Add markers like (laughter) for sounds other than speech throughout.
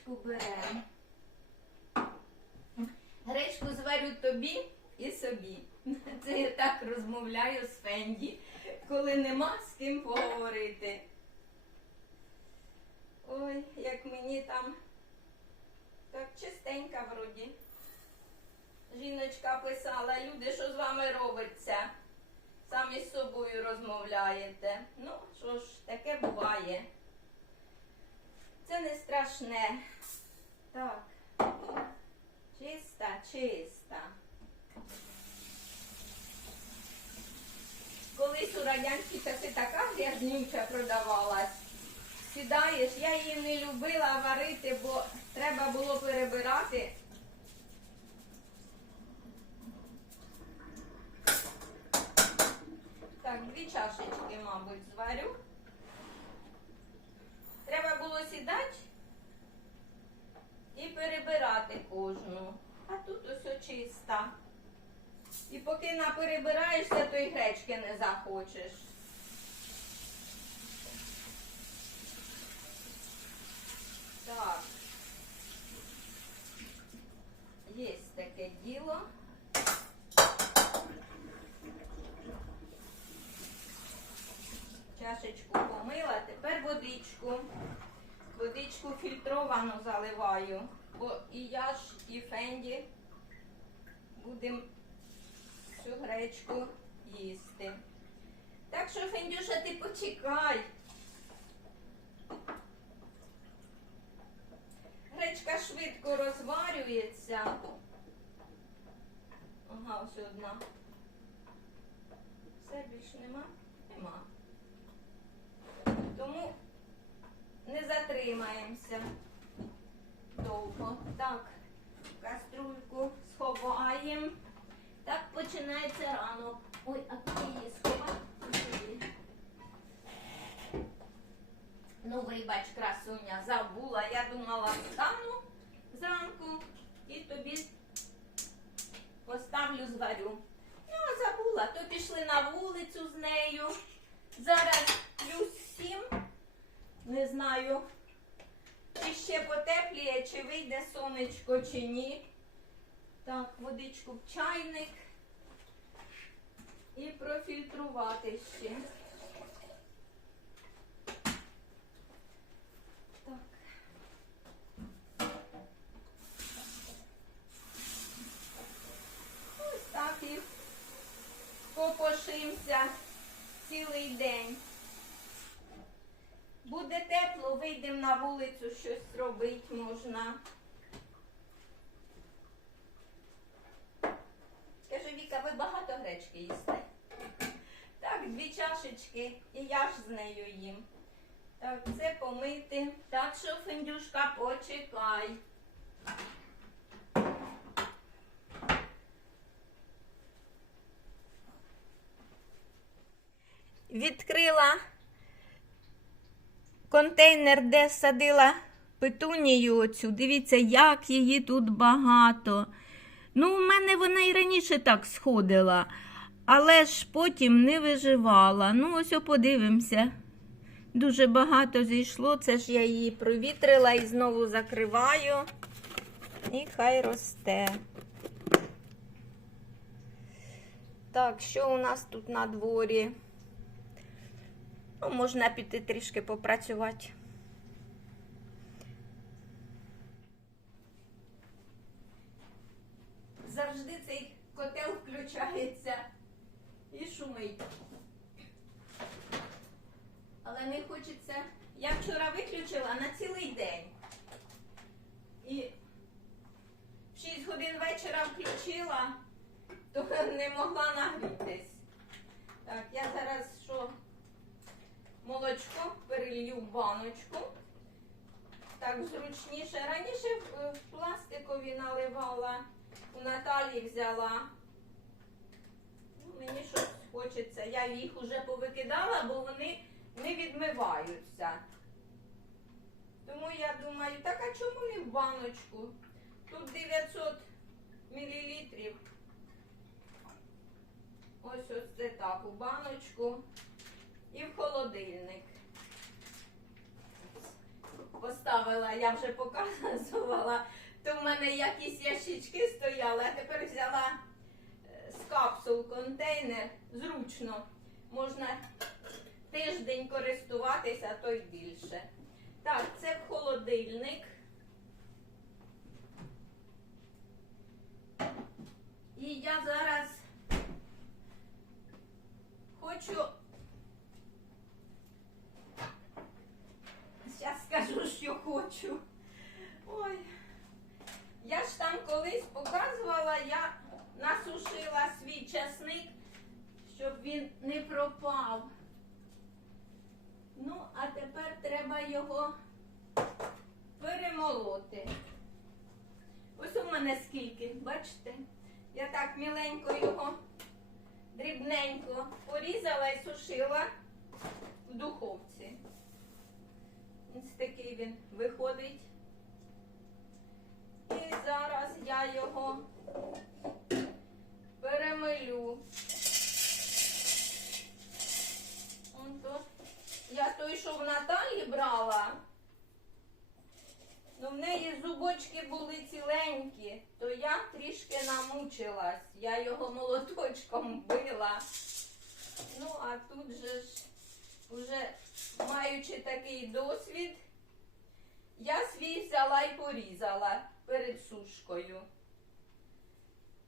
чашечку беремо. Гречку зварю тобі і собі. Це я так розмовляю з Фенді, коли нема з ким поговорити. Ой, як мені там так чистенька вроді. Жіночка писала, люди, що з вами робиться? Самі з собою розмовляєте. Ну, що ж, таке буває. Це не страшне. Так. Чиста, чиста. Колись у радянські часи така грязнюча продавалась. Сідаєш, я її не любила варити, бо треба було перебирати. Так, дві чашечки, мабуть, зварю. Сідати і перебирати кожну. А тут ось чиста. І поки наперебираєшся, то й гречки не захочеш. Так. Є таке діло. Чашечку помила, тепер водичку. Водичку фільтровану заливаю, бо і я ж, і Фенді будемо цю гречку їсти. Так що, Фендюша, ти почекай. Гречка швидко розварюється. Ага, ось одна. Все більше нема? Нема. Тому не затримаємося довго. Так, каструльку сховаємо. Так починається ранок. Ой, а куди її сховати? Ну, вибач, красуня, забула. Я думала, встану зранку і тобі поставлю зварю. Ну, забула, то пішли на вулицю з нею. Зараз плюс сім. Не знаю, чи ще потепліє, чи вийде сонечко, чи ні. Так, водичку в чайник і профільтрувати ще. Так. Ось так і попошимся цілий день. Буде тепло, вийдемо на вулицю, щось робити можна. Багато? Так, дві чашечки, і я ж з нею їм. Так, це помити. Так що, Фендюшка, почекай. Відкрила контейнер, де садила петунію оцю. Дивіться, як її тут багато. Ну, у мене вона і раніше так сходила, але ж потім не виживала. Ну, ось подивимося. Дуже багато зійшло, це ж я її провітрила і знову закриваю. І хай росте. Так, що у нас тут на дворі? Ну, можна піти трішки попрацювати. Завжди цей котел включається шумить. Але не хочеться. Я вчора виключила на цілий день. І в 6 годин вечора включила, то (laughs) не могла нагрітись. Так, я зараз що? молочко перелью в баночку. Так зручніше. Раніше в, пластикові наливала, у Наталі взяла. Ну, мені щось хочеться. Я їх уже повикидала, бо вони не відмиваються. Тому я думаю, так а чому не в баночку? Тут 900 мілілітрів. Ось ось це так у баночку і в холодильник. Поставила, я вже показувала, то в мене якісь ящички стояли, а тепер взяла капсул контейнер. Зручно. Можна тиждень користуватися, а то й більше. Так, це холодильник. І я зараз хочу. Зараз скажу, що хочу. Ой. Я ж там колись показувала, я насушила свій часник, щоб він пропав. Ну, а тепер треба його перемолоти. Ось у мене скільки, бачите? Я так міленько його дрібненько порізала і сушила в духовці. Ось такий він виходить. І зараз я його перемилю. Ото. Я той, що в Наталі брала, ну в неї зубочки були ціленькі, то я трішки намучилась. Я його молоточком била. Ну, а тут же ж, вже маючи такий досвід, я свій взяла і порізала перед сушкою.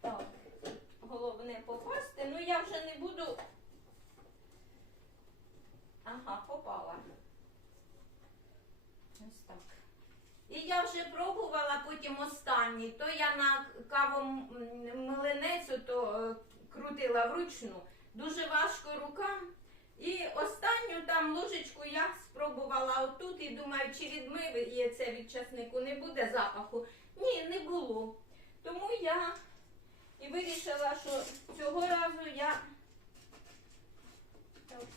Так, головне попасти. Ну я вже не буду. Ага, попала. Ось так. І я вже пробувала потім останній. То я на кавомлинецю то е, крутила вручну. Дуже важко рукам. І останню там ложечку я спробувала отут і думаю, чи відмиє це від часнику, не буде запаху. Ні, не було. Тому я і вирішила, що цього разу я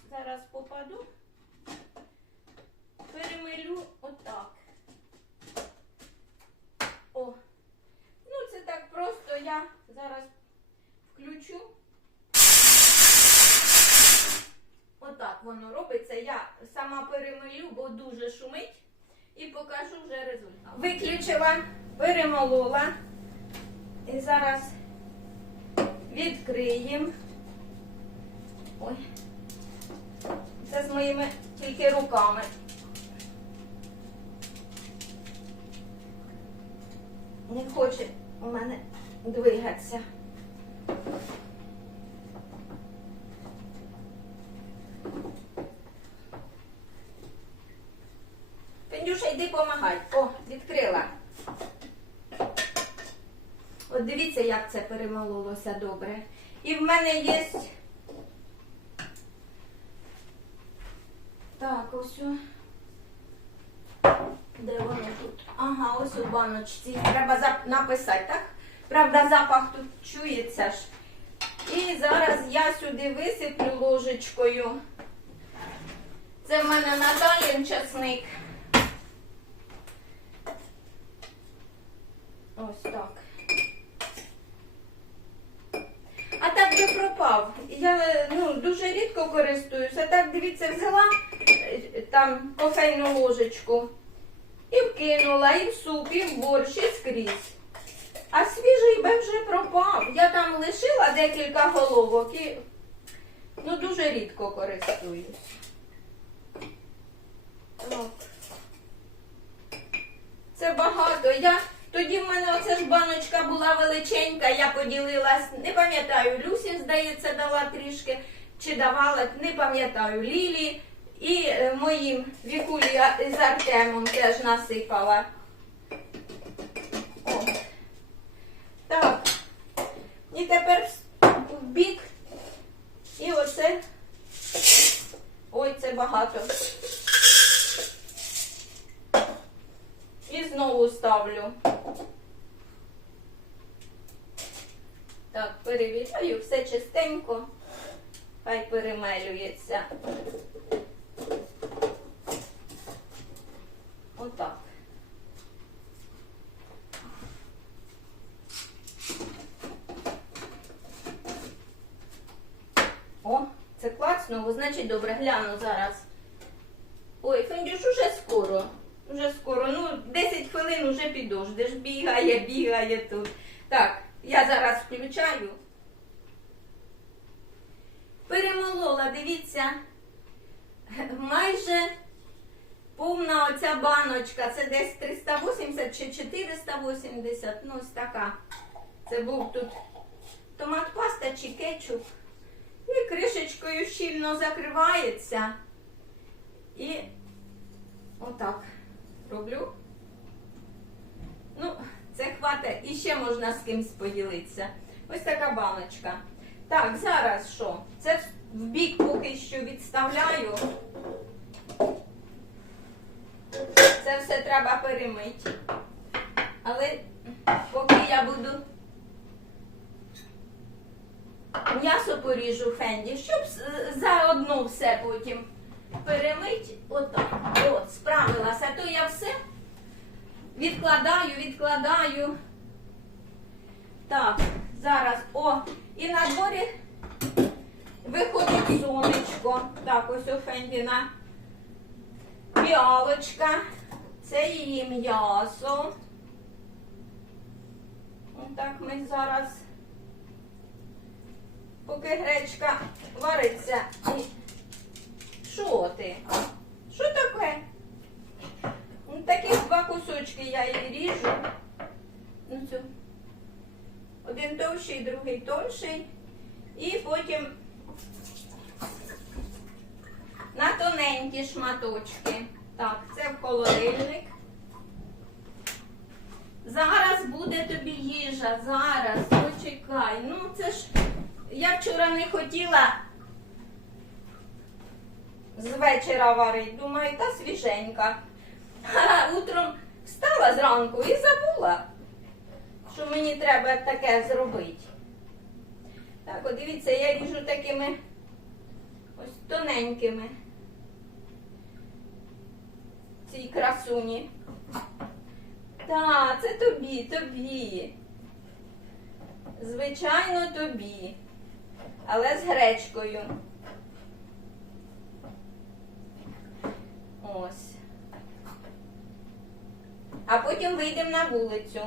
зараз попаду, перемилю отак. О, ну це так просто я зараз включу. Отак воно. Я сама перемилю, бо дуже шумить. І покажу вже результат. Виключила, перемолола. І зараз відкриємо. Ой. Це з моїми тільки руками. Не хоче у мене двигатися. Пендюша, йди помагай. О, відкрила. От дивіться, як це перемололося добре. І в мене є. Так, ось. Де воно тут? Ага, ось у баночці. Треба зап- написати, так? Правда, запах тут чується ж. І зараз я сюди висиплю ложечкою. Це в мене Наталін часник. Ось так. А так би. Я ну, дуже рідко користуюся. Так, дивіться, взяла е, там кофейну ложечку і вкинула і в суп, і в борщ, і скрізь. А свіжий би вже пропав. Я там лишила декілька головок і ну, дуже рідко користуюсь. Так. Це багато. Я тоді в мене оце ж баночка була величенька, я поділилась, не пам'ятаю, Люсі, здається, дала трішки, чи давала, не пам'ятаю, Лілі і е, моїм Вікулі з Артемом теж насипала. О. Так. І тепер в бік. І оце. Ой, це багато. І знову ставлю. Так, перевіряю, все чистенько. Хай перемелюється. Отак. О, це красного, значить добре, гляну зараз. Ой, Фендюш, уже скоро. Уже скоро. Ну, 10 хвилин уже підождеш. Бігає, бігає тут. Так, я зараз включаю. Перемолола, дивіться. Майже повна оця баночка. Це десь 380 чи 480. Ну, ось така. Це був тут томат паста чи кетчуп. І кришечкою щільно закривається. І отак роблю. Ну, це хватить. І ще можна з кимсь поділитися. Ось така баночка. Так, зараз що? Це в бік поки що відставляю. Це все треба перемити. Але поки я буду м'ясо поріжу фенді, щоб заодно все потім перемить. Отак. От, справилася. То я все відкладаю, відкладаю. Так, зараз. О, і на дворі виходить сонечко. Так, ось у Фендіна піалочка. Це її м'ясо. Отак ми зараз, поки гречка вариться. І... Що ти? Що таке? Такі два кусочки я її ріжу. Ну, цю. Один товщий, другий тонший. І потім на тоненькі шматочки. Так, це в холодильник. Зараз буде тобі їжа, зараз, почекай. Ну, це ж я вчора не хотіла з вечора варить. Думаю, та свіженька. (laughs) Утром встала зранку і забула, що мені треба таке зробити. Так, от дивіться, я ріжу такими ось тоненькими. Цій красуні. Так, це тобі, тобі. Звичайно, тобі. Але з гречкою. Ось. А потім вийдемо на вулицю.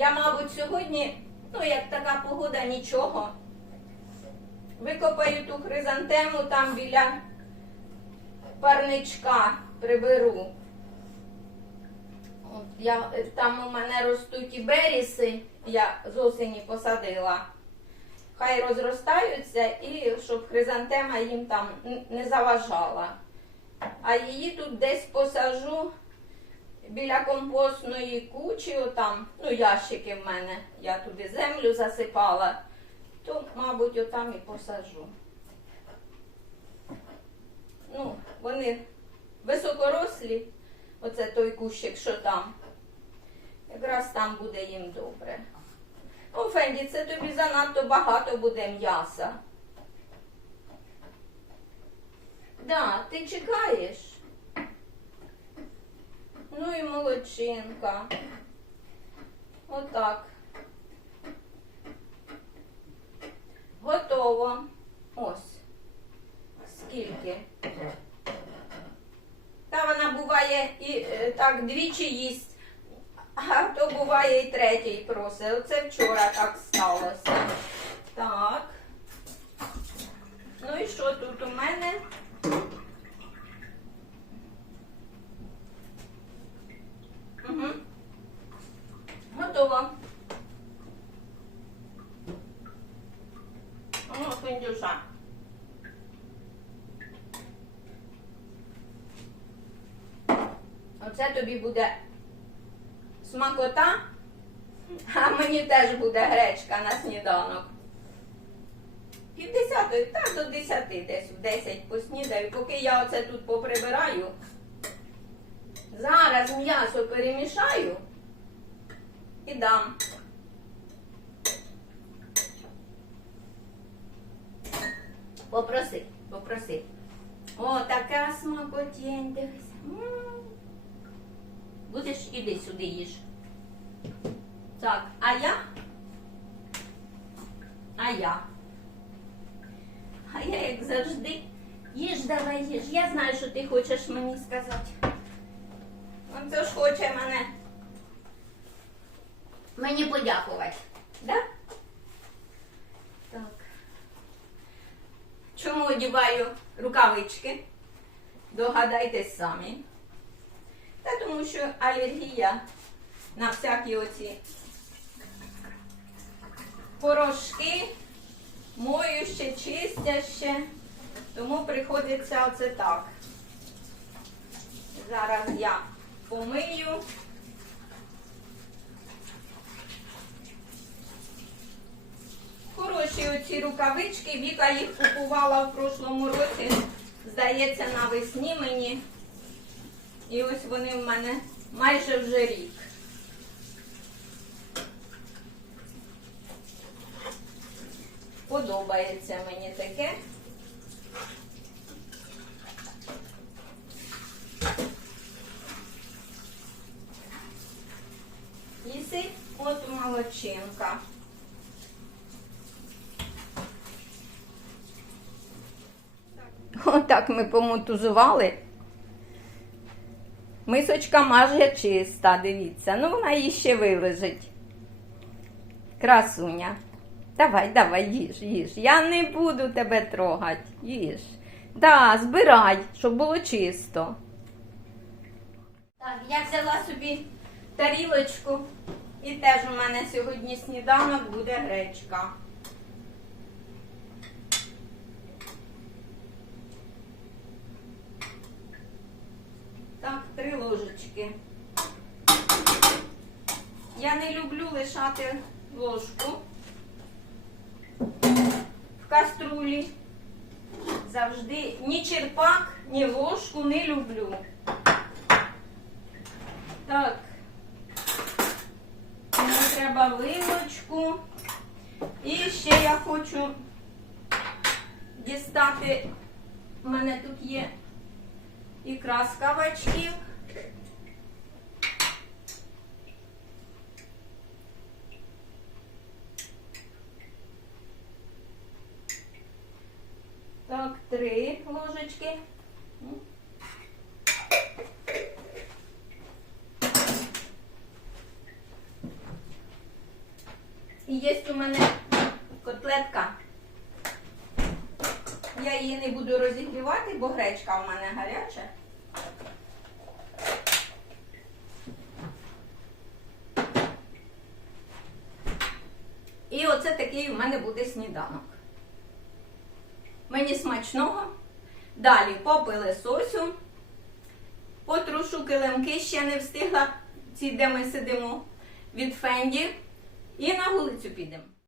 Я, мабуть, сьогодні, ну, як така погода, нічого. Викопаю ту хризантему там біля парничка приберу. От я, там у мене ростуть і беріси, я з осені посадила. Хай розростаються і щоб хризантема їм там не заважала. А її тут десь посажу біля компостної кучі, отам, ну, ящики в мене, я туди землю засипала, то, мабуть, отам і посажу. Ну, вони високорослі, оце той кущик, що там. Якраз там буде їм добре. О, Фенді, це тобі занадто багато буде м'яса. Да, ти чекаєш. Ну і молодчинка. Отак. Готово. Ось. Скільки? Та вона буває і е, так двічі їсть, а то буває і третій просить. Оце вчора так сталося. Так. Ну і що тут у мене? Угу. Готово. О, Фіндюша. Оце тобі буде смакота, а мені теж буде гречка на сніданок. Півдесятої, так до десяти десь в десять поснідаю, поки я оце тут поприбираю. Зараз м'ясо перемішаю і дам. Попроси, попроси. О, така смакотень, дивись. Будеш іди сюди їж. Так, а я? А я? А я, як завжди. Їж, давай їж. Я знаю, що ти хочеш мені сказати. Он це ж хоче мене. Мені подякувати. Да? Так. Чому одіваю рукавички? Догадайтесь самі. Та тому що алергія на всякі оці порошки, моюще, чистяще. Тому приходиться оце так. Зараз я помию. Хороші оці рукавички. Віка їх купувала в прошлому році. Здається, навесні мені. І ось вони в мене майже вже рік. Подобається мені таке. Їсить от молочинка. Отак ми помотузували. Мисочка майже чиста, дивіться. Ну, вона її ще вилежить. Красуня. Давай, давай, їж, їж. Я не буду тебе трогати. Їж. Да, збирай, щоб було чисто. Так, я взяла собі тарілочку. І теж у мене сьогодні сніданок буде гречка. Так, три ложечки. Я не люблю лишати ложку в каструлі. Завжди ні черпак, ні ложку не люблю. Так. Мені треба вилочку. І ще я хочу дістати. У мене тут є ікра з кабачків. Так, три ложечки. І є у мене котлетка. Її не буду розігрівати, бо гречка у мене гаряча. І оце такий у мене буде сніданок. Мені смачного. Далі попили сосю, потрушу килимки, ще не встигла ці, де ми сидимо, від фенді. І на вулицю підемо.